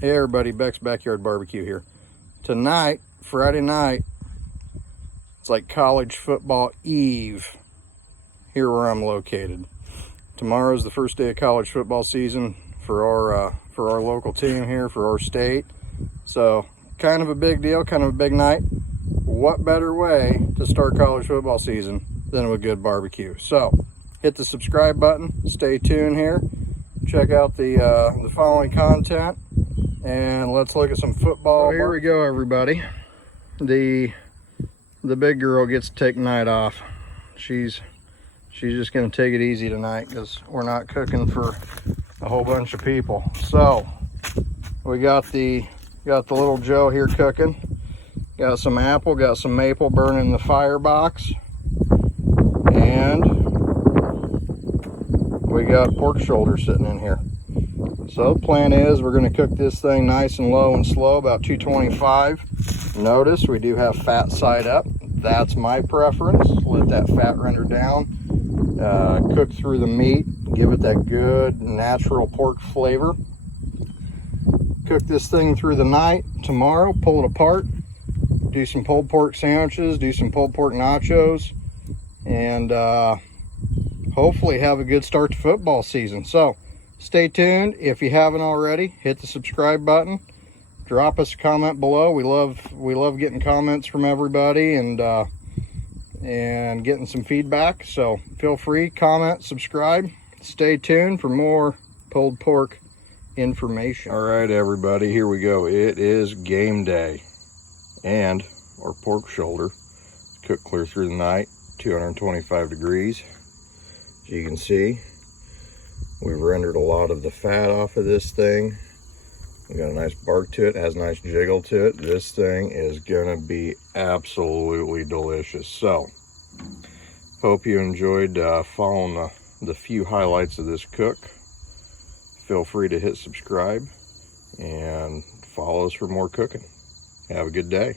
Hey everybody, Beck's Backyard Barbecue here. Tonight, Friday night, it's like college football eve here where I'm located. Tomorrow's the first day of college football season for our local team here, for our state. So kind of a big deal, kind of a big night. What better way to start college football season than with good barbecue? So hit the subscribe button, stay tuned here, check out the following content, and let's look at some football. So here we go, everybody. The big girl gets to take night off. She's just gonna take it easy tonight because we're not cooking for a whole bunch of people. So we got the little Joe here cooking. Got some apple, got some maple burning in the firebox, and we got pork shoulder sitting in here. So the plan is we're going to cook this thing nice and low and slow, about 225. Notice we do have fat side up. That's my preference. Let that fat render down, cook through the meat, give it that good natural pork flavor. Cook this thing through the night. Tomorrow, pull it apart, do some pulled pork sandwiches, do some pulled pork nachos, and hopefully have a good start to football season. So stay tuned. If you haven't already, hit the subscribe button, drop us a comment below. We love getting comments from everybody and getting some feedback. So feel free, comment, subscribe. Stay tuned for more pulled pork information. All right, everybody, here we go. It is game day, and our pork shoulder cooked clear through the night, 225 degrees. As you can see, we've rendered a lot of the fat off of this thing. We got a nice bark to it, has a nice jiggle to it. This thing is gonna be absolutely delicious. So hope you enjoyed following the few highlights of this cook. Feel free to hit subscribe and follow us for more cooking. Have a good day.